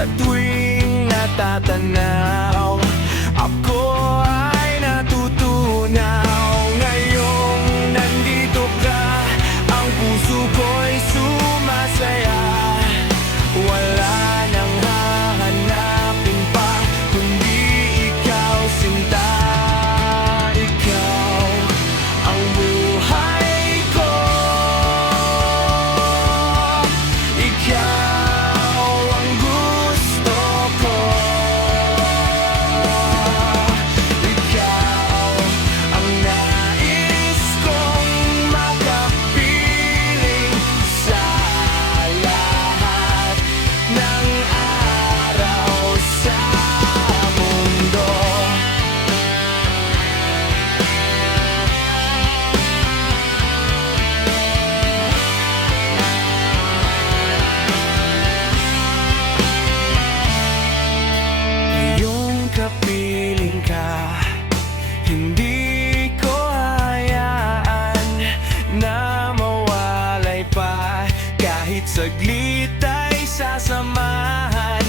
Sa tuwing natatanaw, ako ay natutunaw. Ngayong nandito ka, ang puso ko'y sumasaya. Wala nang hahanapin pa, kundi ikaw, sinta. Ikaw ang buhay ko. Ikaw ang gusto ko. Ikaw ang nais kong makapiling sa lahat ng araw sa mundo. Ngayong kapiling ka, hindi ko hayaan na mawalay pa. Kahit saglit ay sasamahan